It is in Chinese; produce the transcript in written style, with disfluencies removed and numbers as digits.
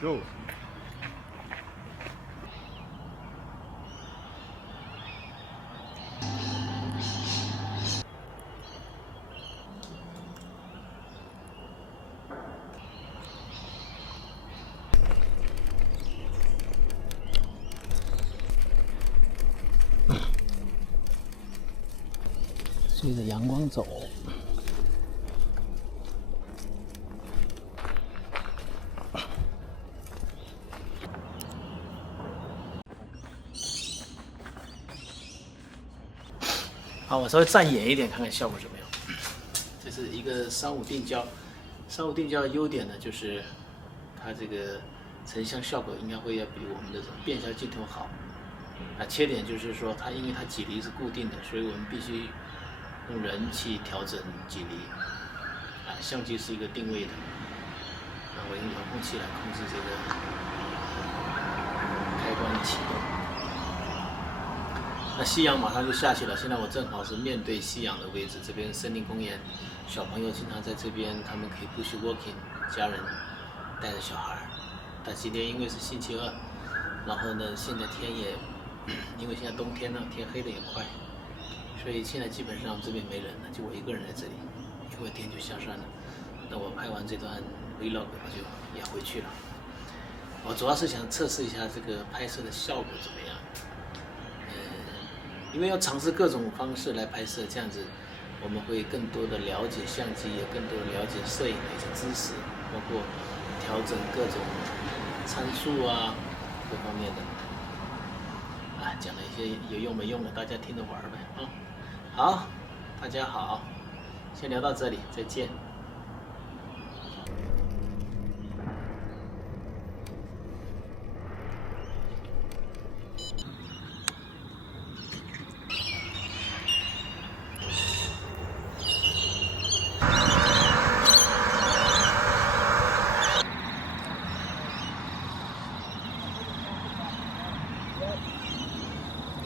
Go。随着阳光走。好，我稍微站远一点，看看效果怎么样。这是一个商务定焦，商务定焦的优点呢，就是它这个成像效果应该会要比我们的这种变焦镜头好。缺点就是说它因为它几离是固定的，所以我们必须用人去调整几离。相机是一个定位的，我用遥控器来控制这个开关的启动。那夕阳马上就下去了，现在我正好是面对夕阳的位置，这边森林公园，小朋友经常在这边，他们可以bush walking， 家人带着小孩。但今天因为是星期二，然后呢，现在天也，因为现在冬天了，天黑的也快，所以现在基本上这边没人了，就我一个人在这里，一会儿天就下山了。那我拍完这段 vlog 我就也回去了。我主要是想测试一下这个拍摄的效果怎么样。因为要尝试各种方式来拍摄，这样子我们会更多的了解相机，也更多的了解摄影的一些知识，包括调整各种参数啊，各方面的。讲了一些有用没用的，大家听着玩呗啊。好，大家好，先聊到这里，再见。